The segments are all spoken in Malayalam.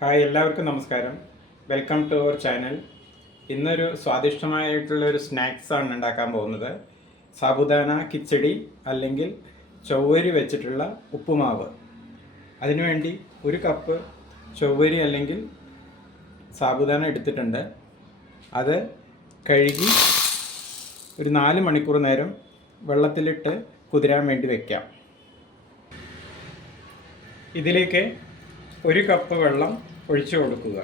ഹായ്, എല്ലാവർക്കും നമസ്കാരം. Welcome to our channel. ഇന്നൊരു സ്വാദിഷ്ടമായിട്ടുള്ളൊരു സ്നാക്സാണ് ഉണ്ടാക്കാൻ പോകുന്നത്. സാബുദാന കിച്ചടി അല്ലെങ്കിൽ ചൊവ്വരി വെച്ചിട്ടുള്ള ഉപ്പുമാവ്. അതിനുവേണ്ടി ഒരു കപ്പ് ചൊവ്വരി അല്ലെങ്കിൽ സാബുദാന എടുത്തിട്ടുണ്ട്. അത് കഴുകി ഒരു 4 മണിക്കൂർ നേരം വെള്ളത്തിലിട്ട് കുതിരാൻ വേണ്ടി വയ്ക്കാം. ഇതിലേക്ക് ഒരു കപ്പ് വെള്ളം ഒഴിച്ചു കൊടുക്കുക.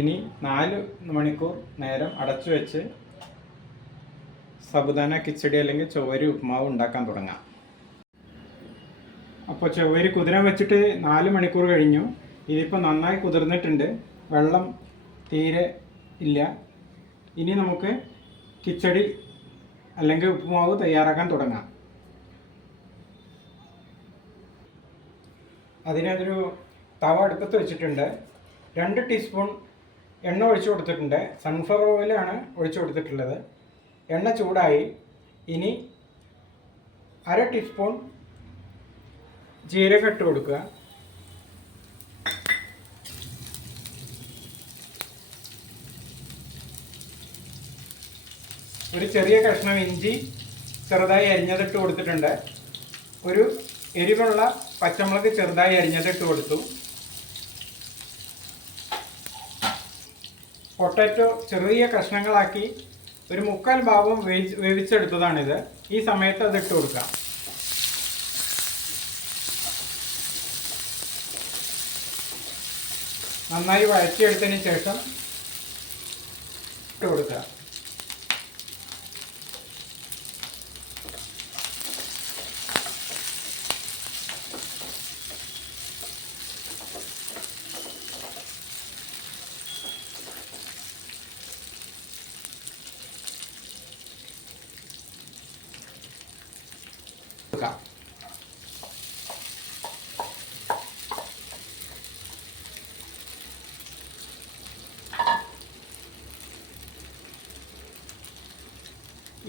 ഇനി 4 മണിക്കൂർ നേരം അടച്ചു വെച്ച് സാബുദാന കിച്ചടി അല്ലെങ്കിൽ ചൊവ്വരി ഉപ്പുമാവ് ഉണ്ടാക്കാൻ തുടങ്ങാം. അപ്പോൾ ചൊവ്വരി കുതിരാൻ വെച്ചിട്ട് 4 മണിക്കൂർ കഴിഞ്ഞു. ഇതിപ്പോൾ നന്നായി കുതിർന്നിട്ടുണ്ട്, വെള്ളം തീരെ ഇല്ല. ഇനി നമുക്ക് കിച്ചടി അല്ലെങ്കിൽ ഉപ്പുമാവ് തയ്യാറാക്കാൻ തുടങ്ങാം. അതിനൊരു തവ അടുപ്പത്ത് വെച്ചിട്ടുണ്ട്. 2 ടീസ്പൂൺ എണ്ണ ഒഴിച്ചു കൊടുത്തിട്ടുണ്ട്. സൺഫ്ലവർ ഓയിലാണ് ഒഴിച്ചു കൊടുത്തിട്ടുള്ളത്. എണ്ണ ചൂടായി. ഇനി 1/2 ടീസ്പൂൺ ജീരകം ഇട്ട് കൊടുക്കുക. ഒരു ചെറിയ കഷ്ണം ഇഞ്ചി ചെറുതായി അരിഞ്ഞതിട്ട് കൊടുത്തിട്ടുണ്ട്. ഒരു എരിവുള്ള പച്ചമുളക് ചെറുതായി അരിഞ്ഞതിട്ട് കൊടുത്തു. പൊട്ടാറ്റോ ചെറിയ കഷ്ണങ്ങളാക്കി ഒരു 3/4 ഭാഗം വേവിച്ചെടുത്തതാണിത്. ഈ സമയത്ത് അതിട്ട് കൊടുക്കാം. നന്നായി വഴറ്റിയെടുത്തതിന് ശേഷം ഇട്ട് കൊടുക്കുക.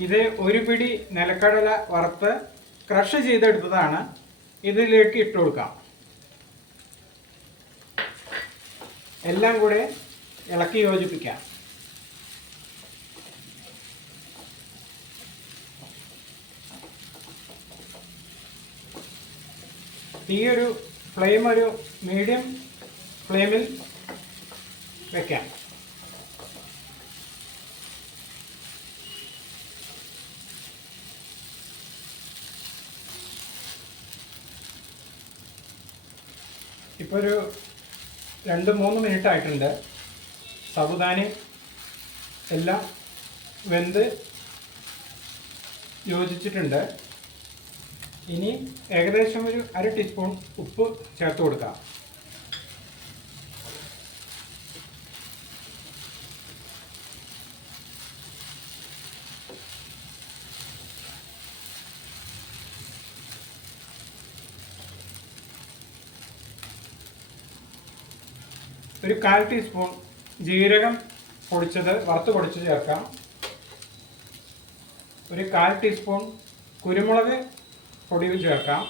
ഇത് ഒരു പിടി നിലക്കടല വറുത്ത് ക്രഷ് ചെയ്തെടുത്തതാണ്. ഇതിലേക്ക് ഇട്ട് കൊടുക്കാം. എല്ലാം കൂടെ ഇളക്കി യോജിപ്പിക്കാം. തീയൊരു ഫ്ലെയിം ഒരു മീഡിയം ഫ്ലെയിമിൽ വയ്ക്കാം. ഇപ്പോൾ ഒരു 2-3 മിനിറ്റ് ആയിട്ടുണ്ട്. സാബുദാന എല്ലാം വെന്ത് യോജിച്ചിട്ടുണ്ട്. ഇനി ഏകദേശം ഒരു 1/2 ടീസ്പൂൺ ഉപ്പ് ചേർത്ത് കൊടുക്കാം. ഒരു 1/4 ടീസ്പൂൺ ജീരകം വറുത്ത് പൊടിച്ചത് ചേർക്കാം. ഒരു 1/4 ടീസ്പൂൺ കുരുമുളക് പൊടി ചേർക്കാം.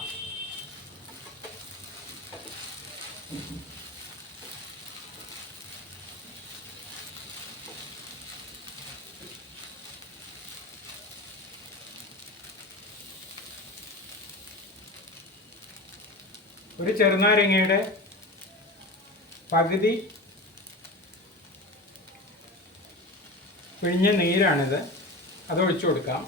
ഒരു ചെറുനാരങ്ങയുടെ പകുതി പിഴിഞ്ഞ നീരാണിത്. അത് ഒഴിച്ചു കൊടുക്കാം.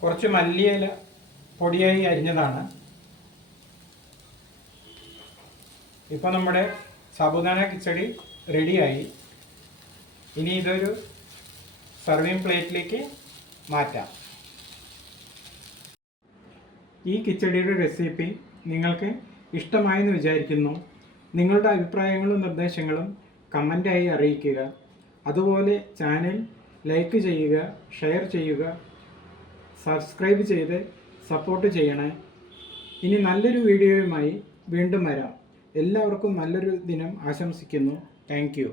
കുറച്ച് മല്ലിയില പൊടിയായി അരിഞ്ഞതാണ്. ഇപ്പോൾ നമ്മുടെ സാബുദാന കിച്ചടി റെഡിയായി. ഇനി ഇതൊരു സർവിങ് പ്ലേറ്റിലേക്ക് മാറ്റാം. ഈ കിച്ചടിയുടെ റെസിപ്പി നിങ്ങൾക്ക് ഇഷ്ടമായെന്ന് വിചാരിക്കുന്നു. നിങ്ങളുടെ അഭിപ്രായങ്ങളും നിർദ്ദേശങ്ങളും കമൻ്റായി അറിയിക്കുക. അതുപോലെ ചാനൽ ലൈക്ക് ചെയ്യുക, ഷെയർ ചെയ്യുക, സബ്സ്ക്രൈബ് ചെയ്ത് സപ്പോർട്ട് ചെയ്യണേ. ഇനി നല്ലൊരു വീഡിയോയുമായി വീണ്ടും വരാം. എല്ലാവർക്കും നല്ലൊരു ദിനം ആശംസിക്കുന്നു. Thank you.